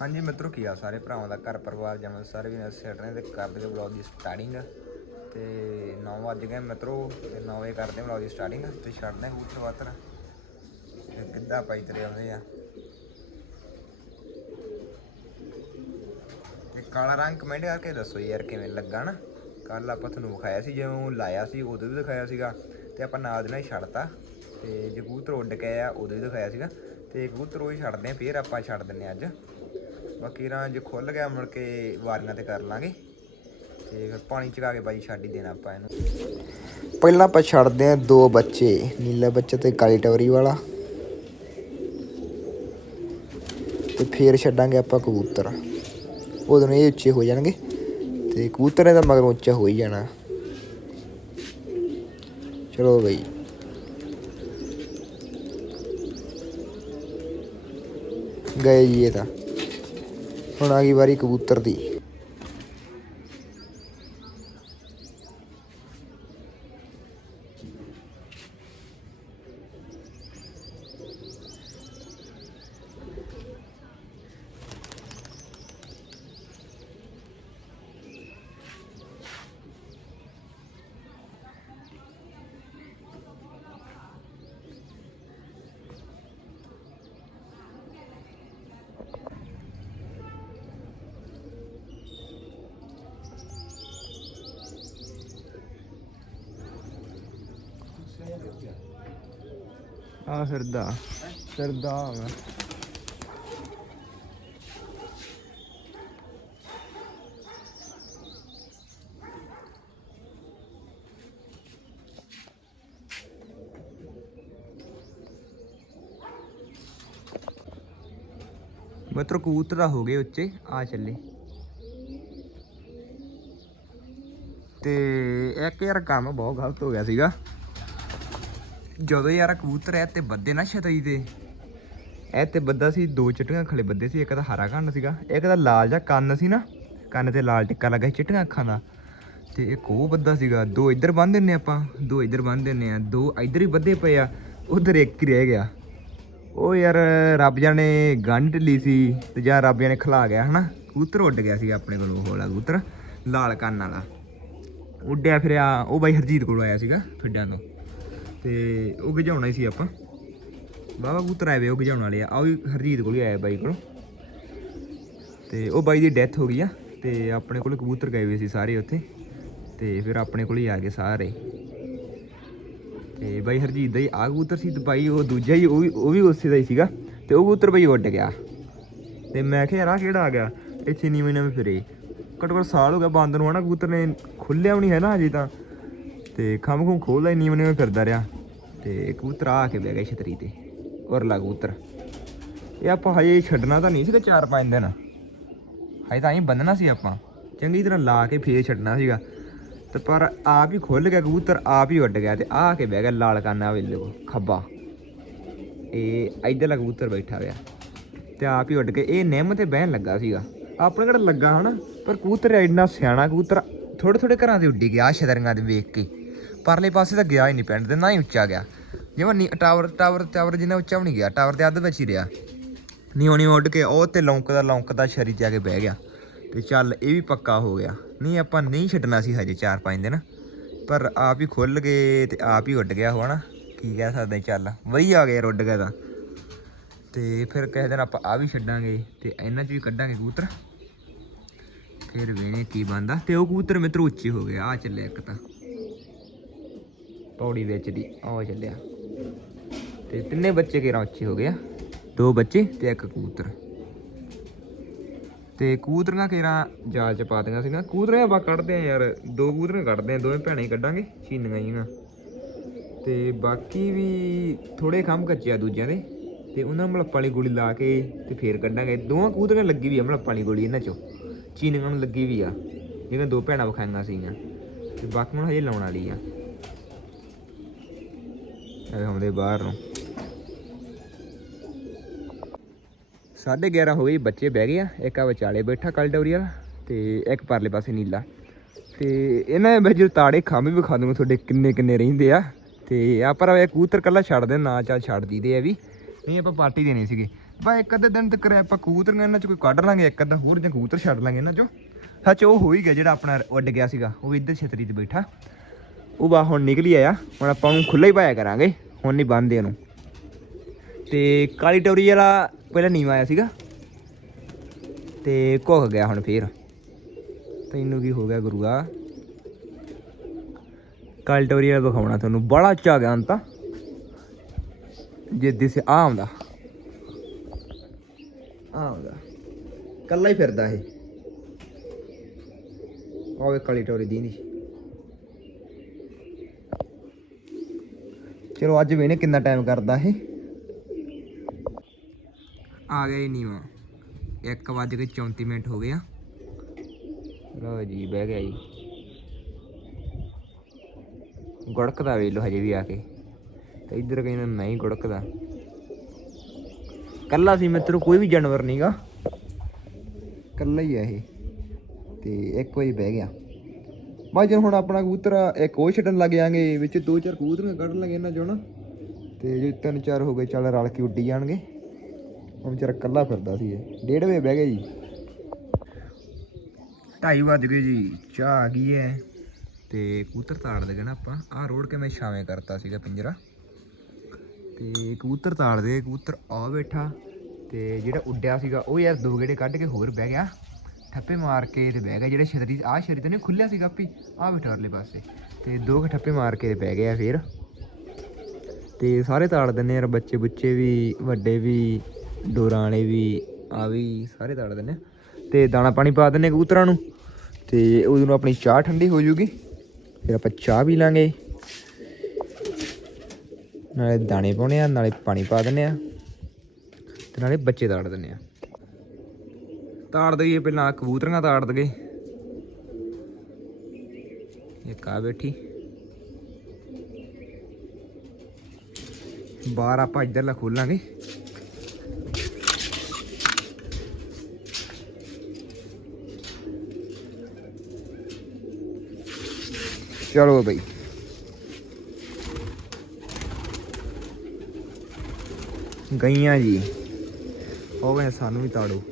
ਹਾਂਜੀ ਮਿੱਤਰੋ, ਕੀ ਆ ਸਾਰੇ ਭਰਾਵਾਂ ਦਾ? ਘਰ ਪਰਿਵਾਰ ਜਮਨ ਸਾਰੇ ਵੀ ਸੈਟ ਨੇ ਤੇ ਕਰਦੇ ਕੇ ਵਲੌਗ ਦੀ ਸਟਾਰਟਿੰਗ ਤੇ 9 ਵਜ ਗਏ ਮਿੱਤਰੋ, ਤੇ 9 ਵਜੇ ਕਰਦੇ ਵਲੌਗ ਦੀ ਸਟਾਰਟਿੰਗ ਤੇ ਛੱਡਦੇ ਕਬੂਤਰ ਵਾਤਰ। ਤੇ ਗਿੱਧਾ ਪਾਈ ਤਰੇ ਆਉਂਦੇ ਆ? ਤੇ ਕਾਲਾ ਰੰਗ ਕਮੈਂਟ ਕਰਕੇ ਦੱਸੋ ਯਾਰ ਕਿਵੇਂ ਲੱਗਾ ਨਾ। ਕੱਲ ਆਪਾਂ ਤੁਹਾਨੂੰ ਵਿਖਾਇਆ ਸੀ ਜਦੋਂ ਉਹ ਲਾਇਆ ਸੀ, ਉਦੋਂ ਵੀ ਦਿਖਾਇਆ ਸੀਗਾ। ਤੇ ਆਪਾਂ ਨਾਲ ਦੇ ਨਾਲ ਹੀ ਛੱਡਤਾ। ਤੇ ਜੇ ਕਬੂਤਰ ਉੱਡ ਕੇ ਆਇਆ, ਉਦੋਂ ਵੀ ਦਿਖਾਇਆ ਸੀਗਾ। ਤੇ ਕਬੂਤਰ ਉਹ ਹੀ ਛੱਡਦੇ ਆ, ਫੇਰ ਆਪਾਂ ਛੱਡ ਦਿੰਨੇ ਆ ਅੱਜ। ਬਾਕੀ ਰਾਂ ਜੇ ਖੁੱਲ ਗਿਆ ਮੁੜ ਕੇ ਵਾਰੀਆਂ ਤੇ ਕਰ ਲਾਂਗੇ। ਤੇ ਫਿਰ ਪਾਣੀ ਚਕਾ ਕੇ ਬਾਈ ਛੱਡ ਹੀ ਦੇਣਾ ਆਪਾਂ ਇਹਨੂੰ। ਪਹਿਲਾਂ ਆਪਾਂ ਛੱਡਦੇ ਆ ਦੋ ਬੱਚੇ, ਨੀਲਾ ਬੱਚਾ ਤੇ ਕਾਲੀ ਟਵਰੀ ਵਾਲਾ। ਤੇ ਫੇਰ ਛੱਡਾਂਗੇ ਆਪਾਂ ਕਬੂਤਰ। ਉਦੋਂ ਇਹ ਉੱਚੇ ਹੋ ਜਾਣਗੇ। ਤੇ ਕਬੂਤਰ ਇਹਦਾ ਮਗਰ ਉੱਚਾ ਹੋ ਹੀ ਜਾਣਾ। ਚਲੋ ਬਈ। ਗਏ ਜੀ ਇਹ ਤਾਂ। ਹੁਣ ਆ ਗਈ ਵਾਰੀ ਕਬੂਤਰ ਦੀ। ਆ ਫਿਰਦਾ ਫਿਰਦਾ ਵਾ ਮਤਲਬ ਕਬੂਤਰ ਤਾਂ ਹੋ ਗਏ ਉੱਚੇ, ਆ ਚੱਲੇ। ਤੇ ਇੱਕ ਯਾਰ ਕੰਮ ਬਹੁਤ ਗਲਤ ਹੋ ਗਿਆ ਸੀਗਾ। ਜਦੋਂ ਯਾਰ ਕਬੂਤਰ ਐ ਤੇ ਬੱਦੇ ਨਾ ਛਤਈ ਦੇ। ਐ ਤੇ ਬੱਦਾ ਸੀ, ਦੋ ਚਿੱਟੀਆਂ ਅੱਖਾਂ ਖਲੇ ਬੱਦੇ ਸੀ, ਇੱਕ ਤਾਂ ਹਰਾ ਕੰਨ ਸੀਗਾ, ਇੱਕ ਤਾਂ ਲਾਲ ਜਿਹਾ ਕੰਨ ਸੀ ਨਾ, ਕੰਨ ਤੇ ਲਾਲ ਟਿੱਕਾ ਲੱਗਾ ਸੀ ਚਿੱਟੀਆਂ ਅੱਖਾਂ ਦਾ। ਤੇ ਇੱਕ ਉਹ ਬੱਦਾ ਸੀਗਾ, ਦੋ ਇੱਧਰ ਬੰਨ ਦਿੰਨੇ ਆਪਾਂ, ਦੋ ਇੱਧਰ ਬੰਨ ਦਿੰਨੇ ਆ ਦੋ ਇੱਧਰ ਹੀ ਬੱਦੇ ਪਏ ਆ, ਉਧਰ ਇੱਕ ਹੀ ਰਹਿ ਗਿਆ। ਉਹ ਯਾਰ ਰੱਬ ਜਾਣੇ ਗੰਢ ਢਿੱਲੀ ਸੀ ਤੇ ਜਾਂ ਰੱਬ ਜਾਣੇ ਖਲਾ ਗਿਆ, ਹਨਾ? ਕਬੂਤਰ ਉੱਡ ਗਿਆ ਸੀ ਆਪਣੇ ਕੋਲੋਂ, ਉਹ ਵਾਲਾ ਕਬੂਤਰ, ਲਾਲ ਕੰਨ ਵਾਲਾ। ਉੱਡਿਆ ਫਿਰਿਆ, ਉਹ ਬਾਈ ਹਰਜੀਤ ਕੋਲ ਆਇਆ ਸੀਗਾ ਫਿੱਡਾਂ ਤੋਂ। ਤੇ ਉਹ ਗਜਾਉਣਾ ਹੀ ਸੀ ਆਪਾਂ। ਬਾਬਾ ਕਬੂਤਰ ਆਏ ਵੇ, ਉਹ ਗਜਾਉਣ ਵਾਲੇ ਆ। ਆ ਵੀ ਹਰਜੀਤ ਕੋਲ ਹੀ ਆਇਆ ਬਾਈ ਕੋਲ। ਤੇ ਉਹ ਬਾਈ ਦੀ ਡੈਥ ਹੋ ਗਈ ਆ, ਤੇ ਆਪਣੇ ਕੋਲ ਕਬੂਤਰ ਗਏ ਹੋਏ ਸੀ ਸਾਰੇ ਉੱਥੇ। ਤੇ ਫਿਰ ਆਪਣੇ ਕੋਲ ਹੀ ਆ ਗਏ ਸਾਰੇ। ਤੇ ਬਾਈ ਹਰਜੀਤ ਦਾ ਹੀ ਆ ਕਬੂਤਰ ਸੀ ਤੇ ਬਾਈ ਉਹ ਦੂਜਾ ਹੀ, ਉਹ ਵੀ ਉਹ ਵੀ ਉਸੇ ਦਾ ਹੀ ਸੀਗਾ। ਤੇ ਉਹ ਕਬੂਤਰ ਬਾਈ ਉੱਡ ਗਿਆ। ਤੇ ਮੈਂ ਕਿਹਾ, ਯਾਰ, ਆਹ ਕਿਹੜਾ ਆ ਗਿਆ? ਇੱਥੇ ਨੀਵੇਂ ਨਵੇਂ ਫਿਰੇ। ਘੱਟੋ ਘੱਟ ਸਾਲ ਹੋ ਗਿਆ ਬੰਦ ਨੂੰ, ਹਨਾ? ਕਬੂਤਰ ਨੇ ਖੁੱਲਿਆ ਵੀ ਨਹੀਂ ਹੈ ਨਾ ਅਜੇ ਤਾਂ। ਤੇ ਖੰਭ ਖੁੰਮ ਖੋਲਦਾ ਹੀ ਨੀਵੇਂ ਨਵੇਂ ਫਿਰਦਾ ਰਿਹਾ ਤੇ ਕਬੂਤਰ ਆ ਕੇ ਬਹਿ ਗਿਆ ਛਤਰੀ ਤੇ, ਉਰਲਾ ਕਬੂਤਰ। ਇਹ ਆਪਾਂ ਹਜੇ ਛੱਡਣਾ ਤਾਂ ਨਹੀਂ ਸੀਗਾ ਚਾਰ ਪੰਜ ਦਿਨ। ਹਜੇ ਤਾਂ ਹੀ ਬੰਨਣਾ ਸੀ ਆਪਾਂ। ਚੰਗੀ ਤਰ੍ਹਾਂ ਲਾ ਕੇ ਫੇਰ ਛੱਡਣਾ ਸੀਗਾ। ਤੇ ਪਰ ਆਪ ਹੀ ਖੁੱਲ ਗਿਆ ਕਬੂਤਰ, ਆਪ ਹੀ ਉੱਡ ਗਿਆ ਤੇ ਆ ਕੇ ਬਹਿ ਗਿਆ ਲਾਲ ਕਾਨਾ ਵੇਲੇ ਕੋ ਖੱਬਾ। ਇਹ ਇਧਰਲਾ ਕਬੂਤਰ ਬੈਠਾ ਰਿਹਾ ਤੇ ਆਪ ਹੀ ਉੱਡ ਕੇ ਇਹ ਨਿੰਮ ਤੇ ਬਹਿਣ ਲੱਗਾ ਸੀਗਾ। ਆਪਣੇ ਕਿਹੜਾ ਲੱਗਾ ਹਨਾ? ਪਰ ਕਬੂਤਰ ਇੰਨਾ ਸਿਆਣਾ ਕਬੂਤਰ ਥੋੜੇ ਥੋੜੇ ਘਰਾਂ ਦੇ ਉੱਡੀ ਗਿਆ ਛਤਰੀਆਂ ਦੇ ਵੇਖ ਕੇ। ਪਰਲੇ ਪਾਸੇ ਤਾਂ ਗਿਆ ਹੀ ਨਹੀਂ ਪਿੰਡ ਦੇ ਨਾ ਹੀ ਉੱਚਾ ਗਿਆ। ਜਿਵੇਂ ਨੀ, ਟਾਵਰ ਟਾਵਰ ਟਾਵਰ ਜਿੰਨਾ ਉੱਚਾ ਵੀ ਨਹੀਂ ਗਿਆ, ਟਾਵਰ ਦੇ ਅੱਧ ਵਿੱਚ ਹੀ ਰਿਹਾ। ਨੀ ਨੀ ਉੱਡ ਕੇ ਉਹ ਤੇ ਲੌਂਕਦਾ ਲੌਂਕਦਾ ਸ਼ਰੀ ਜਾ ਕੇ ਬਹਿ ਗਿਆ। ਤੇ ਚੱਲ ਇਹ ਵੀ ਪੱਕਾ ਹੋ ਗਿਆ। ਨਹੀਂ ਆਪਾਂ ਨਹੀਂ ਛੱਡਣਾ ਸੀ ਹਜੇ 4-5 ਦਿਨ। ਪਰ ਆਪ ਹੀ ਖੁੱਲ ਗਏ ਤੇ ਆਪ ਹੀ ਉੱਡ ਗਿਆ ਹੋਣਾ। ਕੀ ਕਹਿ ਸਕਦੇ ਚੱਲ, ਵਧੀਆ ਆ ਗਿਆ ਉੱਡ ਗਿਆ ਤਾਂ। ਤੇ ਫਿਰ ਕਿਸੇ ਦਿਨ ਆਪਾਂ ਆ ਵੀ ਛੱਡਾਂਗੇ ਤੇ ਇਹਨਾਂ 'ਚ ਵੀ ਕੱਢਾਂਗੇ ਕਬੂਤਰ। ਫਿਰ ਵੇਣੇ ਕੀ ਬੰਦਾ ਤੇ ਉਹ ਕਬੂਤਰ ਮਿੱਤਰ ਉੱਚੇ ਹੋ ਗਏ ਆ ਚੱਲਿਆ ਇੱਕ ਤਾਂ। ਪੌੜੀ ਵਿੱਚ ਦੀ। ਆ ਚੱਲਿਆ। ਤੇ ਤਿੰਨੇ ਬੱਚੇ ਕਿਹੜਾ ਉੱਚੇ ਹੋ ਗਏ ਆ। ਦੋ ਬੱਚੇ ਤੇ ਇੱਕ ਕਬੂਤਰ। ਤੇ ਕਬੂਤਰੀਆਂ ਕਿਹੜਾ ਜਾਲ ਚ ਪਾ ਦਿੰਗਾ ਸੀਗਾ ਕਬੂਤਰੀਆਂ ਆਪਾਂ ਕੱਢਦੇ ਆ ਯਾਰ। ਦੋ ਕਬੂਤਰੀਆਂ ਕੱਢਦੇ ਆ ਦੋਵੇਂ ਭੈਣੇ ਕੱਢਾਂਗੇ। ਚੀਨੀਆਂ ਹੀ ਆ। ਤੇ ਬਾਕੀ ਵੀ ਥੋੜੇ ਕੰਮ ਕੱਚੇ ਆ ਦੂਜਿਆਂ ਦੇ। ਤੇ ਉਹਨਾਂ ਮਲੱਪਾਂ ਵਾਲੀ ਗੋਲੀ ਲਾ ਕੇ ਤੇ ਫੇਰ ਕੱਢਾਂਗੇ। ਦੋਵਾਂ ਕਬੂਤਰੀਆਂ ਲੱਗੀ ਵੀ ਆ ਮਲੱਪਾਂ ਵਾਲੀ ਗੋਲੀ ਇਹਨਾਂ ਚੋਂ। ਚੀਨੀਆਂ ਨੂੰ ਲੱਗੀ ਵੀ ਆ। ਜਿਹੜੀਆਂ ਦੋ ਭੈਣਾਂ ਵਿਖਾਈਆਂ ਸੀਗੀਆਂ। ਤੇ ਬਾਕੀ ਹੁਣ ਹਜੇ ਲਾਉਣ ਵਾਲੀ ਆ। ਇਹ ਬਾਹਰ ਨੂੰ। 11:30 ਹੋ ਗਈ ਬੱਚੇ ਬਹਿ ਗਏ ਆ। ਇੱਕ ਆ ਵਿਚਾਲੇ ਬੈਠਾ ਕਾਲੀ ਡੌਰੀ ਵਾਲਾ ਤੇ ਇੱਕ ਪਰਲੇ ਪਾਸੇ ਨੀਲਾ। ਤੇ ਇਹਨਾਂ ਦੇ ਵਿੱਚ ਤਾੜੇ ਖੰਭ ਵੀ ਵਿਖਾ ਦੂੰਗਾ ਤੁਹਾਡੇ ਕਿੰਨੇ ਕਿੰਨੇ ਰਹਿੰਦੇ ਆ। ਤੇ ਆ ਪਰ ਇਹ ਕਬੂਤਰ ਕੱਲਾ ਛੱਡ ਦੇ, ਨਾ ਚੱਲ ਛੱਡ ਦੀਦੇ ਆ ਵੀ। ਨਹੀਂ, ਆਪਾਂ ਪਾਰਟੀ ਦੇਣੀ ਸੀਗੇ। ਬਾ, ਇੱਕ ਅੱਧੇ ਦਿਨ ਤੱਕ ਆਪਾਂ ਕਬੂਤਰੀਆਂ ਇਹਨਾਂ ਚ ਕੋਈ ਕੱਢ ਲਾਂਗੇ, ਇੱਕ ਅੱਧਾ ਹੋਰ ਜਾਂ ਕਬੂਤਰ ਛੱਡ ਲਾਂਗੇ ਇਹਨਾਂ ਚੋਂ। ਸੱਚ ਉਹ ਹੋ ਹੀ ਗਿਆ ਜਿਹੜਾ ਆਪਣਾ ਉੱਡ ਗਿਆ ਸੀਗਾ, ਉਹ ਵੀ ਇੱਧਰ ਛਤਰੀ ਤੇ ਬੈਠਾ। ਉਹ ਬਾ ਹੁਣ ਨਿਕਲੀ ਆਇਆ ਹੁਣ ਆਪਾਂ ਉਹਨੂੰ ਖੁੱਲਾ ਹੀ ਪਾਇਆ ਕਰਾਂਗੇ ਹੁਣ ਨਹੀਂ ਬੰਨਦੇ ਉਹਨੂੰ ਤੇ ਕਾਲੀ ਟੋਰੀ ਵਾਲਾ ਪਹਿਲਾਂ ਨੀਵਾ ਆਇਆ ਸੀਗਾ ਤੇ ਘੁੱਕ ਗਿਆ ਹੁਣ ਫੇਰ ਤੈਨੂੰ ਕੀ ਹੋ ਗਿਆ ਗੁਰੂਆ ਕਾਲੀ ਟੋਰੀ ਵਾਲਾ ਵਿਖਾਉਣਾ ਤੁਹਾਨੂੰ ਬੜਾ ਚਾ ਗਿਆ ਅੰਤਾ ਜੇ ਦਿਸੇ ਆ ਆਉਂਦਾ ਆ ਆਉਂਦਾ ਕੱਲਾ ਹੀ ਫਿਰਦਾ ਇਹ ਆਵੇ ਕਾਲੀ ਟੋਰੀ ਦੀ ਨਹੀਂ ਚਲੋ ਅੱਜ ਵੇਨੇ ਕਿੰਨਾ ਟਾਈਮ ਕਰਦਾ ਇਹ? ਆ ਗਿਆ ਹੀ ਨੀਵਾ। 1 ਵੱਜ ਕੇ 34 ਮਿੰਟ ਹੋ ਗਏ ਆ। ਲਓ ਜੀ, ਬਹਿ ਗਿਆ ਜੀ। ਗੜਕਦਾ ਵੇ ਲੋ ਹਜੇ ਵੀ ਆ ਕੇ। ਤੇ ਇੱਧਰ ਕਹਿੰਦਾ ਨਹੀਂ ਗੜਕਦਾ। ਕੱਲਾ ਸੀ ਮਿੱਤਰੋ ਕੋਈ ਵੀ ਜਾਨਵਰ ਨਹੀਂਗਾ ਕੱਲਾ ਹੀ ਆ ਇਹ। ਤੇ ਇੱਕ ਵਾਰੀ ਬਹਿ ਗਿਆ। ਬਾਈ ਜਨ ਹੁਣ ਆਪਣਾ ਕਬੂਤਰ ਇੱਕ ਉਹ ਛੱਡਣ ਲੱਗ ਜਾਾਂਗੇ ਵਿੱਚ ਦੋ ਚਾਰ ਕਬੂਤਰੀਆਂ ਕੱਢ ਲਾਂਗੇ ਇਹਨਾਂ ਚੋਂ ਨਾ। ਤੇ ਜੇ ਤਿੰਨ ਚਾਰ ਹੋ ਗਏ, ਚੱਲ ਰਲ ਕੇ ਉੱਡੀ ਜਾਣਗੇ। ਉਹ ਵਿਚਾਰਾ ਇਕੱਲਾ ਫਿਰਦਾ ਸੀ ਇਹ। ਡੇਢ ਵਜੇ ਬਹਿ ਗਿਆ ਜੀ। ਢਾਈ ਵੱਜ ਗਏ ਜੀ, ਚਾਹ ਆ ਗਈ ਹੈ। ਤੇ ਕਬੂਤਰ ਤਾੜ ਦੇਗੇ ਨਾ ਆਪਾਂ। ਆਹ ਰੋੜ ਕੇ ਮੈਂ ਛਾਵੇਂ ਕਰਤਾ ਸੀਗਾ ਪਿੰਜਰਾ। ਤੇ ਕਬੂਤਰ ਤਾੜ ਦੇ ਕਬੂਤਰ ਆ ਬੈਠਾ। ਤੇ ਜਿਹੜਾ ਉੱਡਿਆ ਸੀਗਾ, ਉਹ ਯਾਰ ਦੋ ਗੇੜੇ ਕੱਢ ਕੇ ਹੋਰ ਬਹਿ ਗਿਆ। ਠੱਪੇ ਮਾਰ ਕੇ ਤੇ ਬਹਿ ਗਿਆ ਜਿਹੜੇ ਛਤਰੀ ਆਹ ਛਤਰੀ ਤੇ ਨੇ ਖੁੱਲਿਆ ਸੀ ਆਪੀ ਆਹ ਬੈਠਾ ਵਾਲੇ ਪਾਸੇ। ਤੇ ਦੋ ਕੁ ਠੱਪੇ ਮਾਰ ਕੇ ਤੇ ਬਹਿ ਗਿਆ ਫਿਰ। ਤੇ ਸਾਰੇ ਤਾੜ ਦਿੰਨੇ ਯਾਰ, ਬੱਚੇ ਬੁੱਚੇ ਵੀ, ਵੱਡੇ ਵੀ, ਡੋਰਾਂ ਵਾਲੇ ਵੀ ਆ ਵੀ ਸਾਰੇ ਤਾੜ ਦਿੰਨੇ ਆ। ਤੇ ਦਾਣਾ ਪਾਣੀ ਪਾ ਦਿੰਨੇ ਕਬੂਤਰਾਂ ਨੂੰ। ਤੇ ਉਦੋਂ ਨੂੰ ਆਪਣੀ ਚਾਹ ਠੰਡੀ ਹੋ ਜੂਗੀ। ਫਿਰ ਆਪਾਂ ਚਾਹ ਪੀ ਲਾਂਗੇ। ਨਾਲੇ ਦਾਣੇ ਪਾਉਣੇ ਆ, ਨਾਲੇ ਪਾਣੀ ਪਾ ਦਿੰਨੇ ਆ। ਤੇ ਨਾਲੇ ਬੱਚੇ ਤਾੜ ਦਿੰਨੇ ਆ। ਤਾੜ ਦਈਏ, ਪਹਿਲਾਂ ਕਬੂਤਰੀਆਂ ਤਾੜ ਦਗੇ ਇੱਕ ਆ ਬੈਠੀ। ਬਾਹਰ ਆਪਾਂ ਇੱਧਰਲਾ ਖੋਲਾਂਗੇ। ਚਲੋ ਬਈ। ਗਈਆਂ ਜੀ। ਉਹ ਹੋਵੇ ਸਾਨੂੰ ਵੀ ਤਾੜੋ।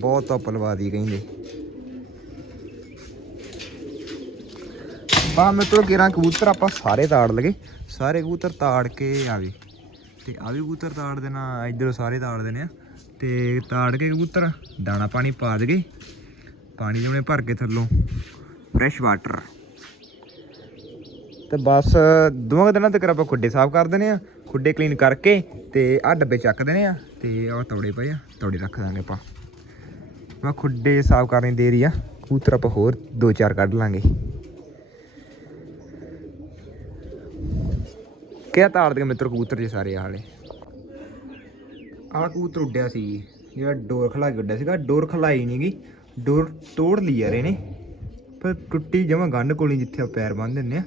ਬਹੁਤ ਧੁੱਪ ਲਵਾ ਦੀ ਕਹਿੰਦੇ। ਬਾ ਮਿੱਤਰੋ ਕਿਰਾਂ ਕਬੂਤਰ ਆਪਾਂ ਸਾਰੇ ਤਾੜ ਲਗੇ? ਸਾਰੇ ਕਬੂਤਰ ਤਾੜ ਕੇ ਆਵੇ। ਤੇ ਆ ਵੀ ਕਬੂਤਰ ਤਾੜ ਦੇਣਾ, ਇਧਰੋਂ ਸਾਰੇ ਤਾੜ ਦੇਣੇ ਆ। ਤੇ ਤਾੜ ਕੇ ਕਬੂਤਰ ਦਾਣਾ ਪਾਣੀ ਪਾ ਦਗੇ। ਪਾਣੀ ਜਿਵੇਂ ਭਰ ਕੇ ਥੱਲੋਂ ਫਰੈਸ਼ ਵਾਟਰ ਤੇ ਬਸ ਦੋਵਾਂ ਕੁ ਦਿਨਾਂ ਤੱਕ ਆਪਾਂ ਖੁੱਡੇ ਸਾਫ਼ ਕਰ ਦੇਣੇ ਆ, ਖੁੱਡੇ ਕਲੀਨ ਕਰਕੇ ਤੇ ਆ ਡੱਬੇ ਚੱਕ ਦੇਣੇ ਆ ਤੇ ਆਹ ਤੌੜੇ ਪਏ ਆ, ਤੌੜੇ ਰੱਖ ਦਾਂਗੇ ਆਪਾਂ। ਮੈਂ ਖੁੱਡੇ ਸਾਫ਼ ਕਰਨ ਦੀ ਦੇਰੀ ਆ। ਕਬੂਤਰ ਆਪਾਂ ਹੋਰ ਦੋ ਚਾਰ ਕੱਢ ਲਾਂਗੇ। ਕਿਆ ਤਾੜ ਦੇ ਮਿੱਤਰ ਕਬੂਤਰ ਜੇ ਸਾਰੇ ਆਲੇ। ਆਹ ਕਬੂਤਰ ਉੱਡਿਆ ਸੀ। ਜਿਹੜਾ ਡੋਰ ਖਲਾ ਕੇ ਉੱਡਿਆ ਸੀਗਾ, ਡੋਰ ਖਲਾਈ ਨਹੀਂ ਗਈ। ਡੋਰ ਤੋੜ ਲਈ ਯਾਰ ਇਹਨੇ। ਪਰ ਟੁੱਟੀ ਜਮਾ ਗੰਢ ਕੋਲੀ ਜਿੱਥੇ ਆ ਪੈਰ ਬੰਨ ਦਿੰਨੇ ਆ,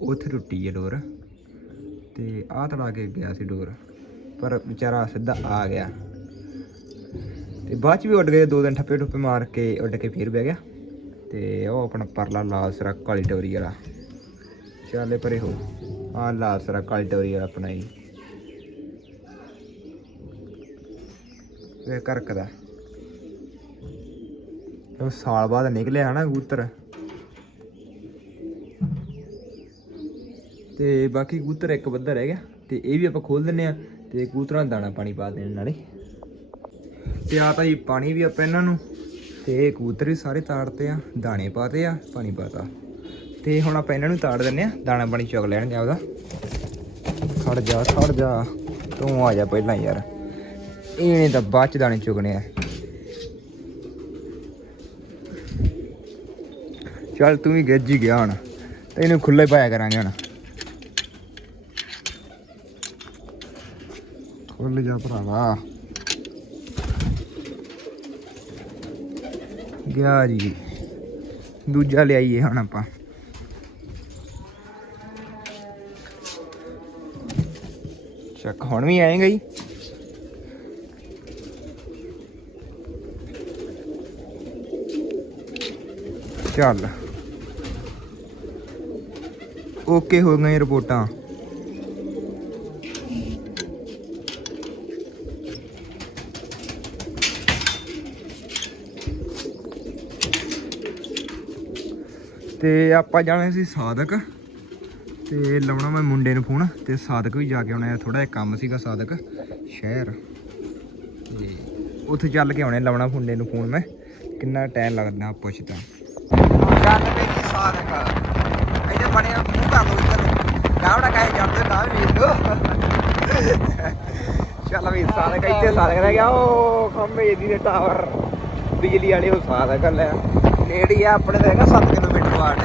ਉੱਥੇ ਟੁੱਟੀ ਹੈ ਡੋਰ। ਤੇ ਆਹ ਤੜਾ ਕੇ ਗਿਆ ਸੀ ਡੋਰ। ਪਰ ਵਿਚਾਰਾ ਸਿੱਧਾ ਆ ਗਿਆ। ਤੇ ਬਾਅਦ ਚ ਵੀ ਉੱਡ ਗਏ, ਦੋ ਦਿਨ ਠੱਪੇ ਠੁੱਪੇ ਮਾਰ ਕੇ ਉੱਡ ਕੇ ਫੇਰ ਬਹਿ ਗਿਆ। ਤੇ ਉਹ ਆਪਣਾ ਪਰਲਾ ਲਾਲ ਸਰਾ ਕਾਲੀ ਟੋਰੀ ਵਾਲਾ। ਚੱਲੇ ਪਰੇ ਹੋ। ਆ ਲਾਲ ਕਾਲੀ ਟੋਰੀ ਵਾਲਾ ਆਪਣਾ ਹੀ ਵੇ ਕਰਕਦਾ। ਉਹ ਸਾਲ ਬਾਅਦ ਨਿਕਲਿਆ ਨਾ ਕਬੂਤਰ। ਤੇ ਬਾਕੀ ਕਬੂਤਰ ਇੱਕ ਬੱਧਾ ਰਹਿ ਗਿਆ। ਤੇ ਇਹ ਵੀ ਆਪਾਂ ਖੋਲ ਦਿੰਨੇ ਆ ਤੇ ਕਬੂਤਰਾਂ ਦਾਣਾ ਪਾਣੀ ਪਾ ਦੇਣ ਨਾਲੇ। ਤੇ ਆ ਤਾਂ ਜੀ ਪਾਣੀ ਵੀ ਆਪਾਂ ਇਹਨਾਂ ਨੂੰ। ਤੇ ਇਹ ਕਬੂਤਰ ਵੀ ਸਾਰੇ ਤਾੜਤੇ ਆ, ਦਾਣੇ ਪਾਤੇ ਆ, ਪਾਣੀ ਪਾਤਾ। ਤੇ ਹੁਣ ਆਪਾਂ ਇਹਨਾਂ ਨੂੰ ਤਾੜ ਦਿੰਨੇ ਆ, ਦਾਣਾ ਪਾਣੀ ਚੁਗ ਲੈਣਗੇ ਆਪਦਾ ਖੜ ਜਾ ਖੜ ਜਾ, ਤੂੰ ਆ ਜਾ ਪਹਿਲਾਂ ਯਾਰ। ਇਹਨੇ ਤਾਂ ਬਾਅਦ ਚ ਦਾਣੇ ਚੁਗਣੇ ਆ। ਚੱਲ ਤੂੰ ਵੀ ਗਿੱਜ ਹੀ ਗਿਆ ਹੁਣ। ਤੇ ਇਹਨੂੰ ਖੁੱਲੇ ਪਾਇਆ ਕਰਾਂਗੇ ਹੁਣ। ਖੁੱਲ ਜਾ ਭਰਾਵਾ। ਗਿਆ ਜੀ। ਦੂਜਾ ਲਿਆਈਏ ਹੁਣ ਆਪਾਂ। ਚੱਕ, ਹੁਣ ਵੀ ਆਏਗਾ ਜੀ ਚੱਲ। ਓਕੇ, ਹੋ ਗਈਆਂ ਰਿਪੋਰਟਾਂ। ਤੇ ਆਪਾਂ ਜਾਣਾ ਸੀ ਸਾਦਕ ਤੇ ਲਾਉਣਾ ਮੈਂ ਮੁੰਡੇ ਨੂੰ ਫੋਨ ਤੇ ਸਾਦਕ ਵੀ ਜਾ ਕੇ ਆਉਣਾ ਥੋੜਾ ਜਿਹਾ ਕੰਮ ਸੀਗਾ ਸਾਦਕ, ਸ਼ਹਿਰ। ਤੇ ਉੱਥੇ ਚੱਲ ਕੇ ਆਉਣੇ, ਲਾਉਣਾ ਮੁੰਡੇ ਨੂੰ ਫੋਨ ਮੈਂ। ਕਿੰਨਾ ਟਾਈਮ ਲੱਗਦਾ ਪੁੱਛਦਾ ਚੱਲ ਪਈ ਸਾਦਕ। ਇਹਦੇ ਬਣਿਆ ਮੂੰਹ ਕਰ ਲੋ ਇੱਧਰ। ਗਾਵੜਾ ਕਾਏ ਜਾਂਦੇ ਨਾ ਵੀਰ ਲੋ ਚੱਲ ਵੀ ਸਾਦਕ, ਇੱਥੇ ਸਾਦਕ ਰਹਿ ਗਿਆ। ਉਹ ਖੰਭੇ ਦੀ ਟਾਵਰ ਬਿਜਲੀ ਵਾਲੇ ਉਹ ਸਾਦਕ ਲੈ ਨੇੜੇ ਹੀ ਆ, ਆਪਣੇ ਤਾਂ ਹੈਗਾ 7 ਕਿਲੋਮੀਟਰ ਵਾਟ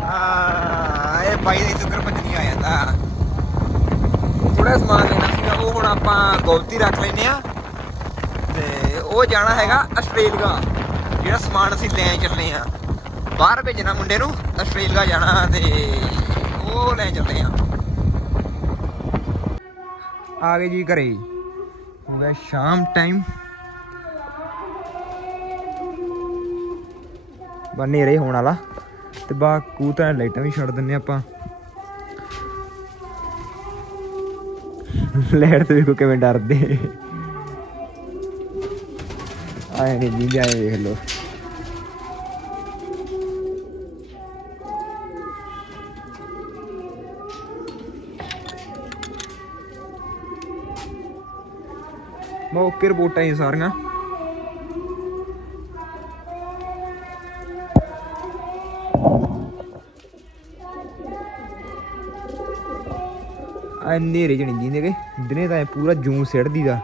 ਹਾਂ। ਇਹ ਬਾਈ ਦਾ ਸ਼ੁਕਰ ਪੰਜਨੀ ਆ ਜਾਂਦਾ। ਥੋੜਾ ਸਮਾਨ ਲੈਣਾ ਸੀਗਾ, ਉਹ ਹੁਣ ਆਪਾਂ ਗੋਲਤੀ ਰੱਖ ਲੈਨੇ ਆ ਤੇ ਉਹ ਜਾਣਾ ਹੈਗਾ ਆਸਟ੍ਰੇਲੀਆ, ਜਿਹੜਾ ਸਮਾਨ ਅਸੀਂ ਲੈ ਚੱਲੇ ਆ ਬਾਹਰ ਭੇਜਣਾ ਮੁੰਡੇ ਨੂੰ, ਆਸਟ੍ਰੇਲੀਆ ਜਾਣਾ ਤੇ ਉਹ ਲੈ ਚੱਲੇ ਆ ਆ ਗਏ ਜੀ ਘਰੇ। ਹੋ ਗਿਆ ਸ਼ਾਮ ਟਾਈਮ ਬੰਨੇ ਰੇ ਹੋਣ ਵਾਲਾ। ਤੇ ਬਾ ਕੂਤਾਂ ਲਾਈਟਾਂ ਵੀ ਛੱਡ ਦਿੰਨੇ ਆਪਾਂ। ਲੈਟ ਤੇ ਵੇਖੋ ਕਿਵੇਂ ਡਰਦੇ। ਆਏ ਨਹੀਂ ਜੀ ਜਾਏ ਵੇਖ ਲੋ ਮੌਕੇ ਰਿਪੋਰਟਾਂ ਹੀ ਸਾਰੀਆਂ। ਆ ਨੇਰੇ ਜਣੀ ਜਿੰਦੇ ਕੇ ਦਿਨੇ ਤਾਂ ਪੂਰਾ ਜੂਨ ਸਿੜਦੀ ਦਾ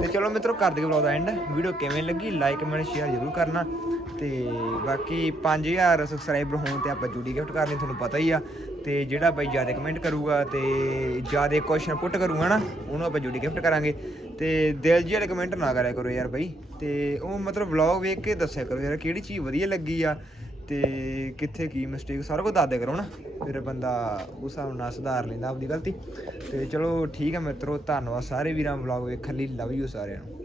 ਤੇ ਚਲੋ ਮਿੱਤਰੋ, ਕਰ ਦੇ ਵਲੌਗ ਦਾ ਐਂਡ ਵੀਡੀਓ ਕਿਵੇਂ ਲੱਗੀ ਲਾਈਕ ਕਮੈਂਟ ਸ਼ੇਅਰ ਜ਼ਰੂਰ ਕਰਨਾ। ਤੇ ਬਾਕੀ 5000 ਸਬਸਕ੍ਰਾਈਬਰ ਹੋਣ ਤੇ ਆਪਾਂ ਜੂਡੀ ਗਿਫਟ ਕਰਨੀ, ਤੁਹਾਨੂੰ ਪਤਾ ਹੀ ਆ। ਤੇ ਜਿਹੜਾ ਬਾਈ ਜ਼ਿਆਦਾ ਕਮੈਂਟ ਕਰੂਗਾ ਤੇ ਜ਼ਿਆਦਾ ਕੁਐਸਚਨ ਪੁੱਟ ਕਰੂਗਾ ਨਾ, ਉਹਨੂੰ ਆਪਾਂ ਜੂਡੀ ਗਿਫਟ ਕਰਾਂਗੇ। ਤੇ ਦਿਲ ਜੀ ਵਾਲੇ ਕਮੈਂਟ ਨਾ ਕਰਿਆ ਕਰੋ ਯਾਰ ਬਾਈ। ਤੇ ਉਹ ਮਤਲਬ ਵਲੌਗ ਵੇਖ ਕੇ ਦੱਸਿਆ ਕਰੋ ਯਾਰ ਕਿਹੜੀ ਚੀਜ਼ ਵਧੀਆ ਲੱਗੀ ਆ। ਤੇ ਕਿੱਥੇ ਕੀ ਮਿਸਟੇਕ ਸਾਰਾ ਕੁਝ ਦੱਸ ਦਿਆ ਕਰੋ ਨਾ। ਫਿਰ ਬੰਦਾ ਉਸ ਹਿਸਾਬ ਨਾਲ ਸੁਧਾਰ ਲੈਂਦਾ ਆਪਦੀ ਗਲਤੀ। ਤੇ ਚਲੋ ਠੀਕ ਹੈ ਮਿੱਤਰੋ, ਧੰਨਵਾਦ ਸਾਰੇ ਵੀਰਾਂ ਵਲੌਗ ਵੇਖਣ ਲਈ ਲਵ ਯੂ ਸਾਰਿਆਂ ਨੂੰ।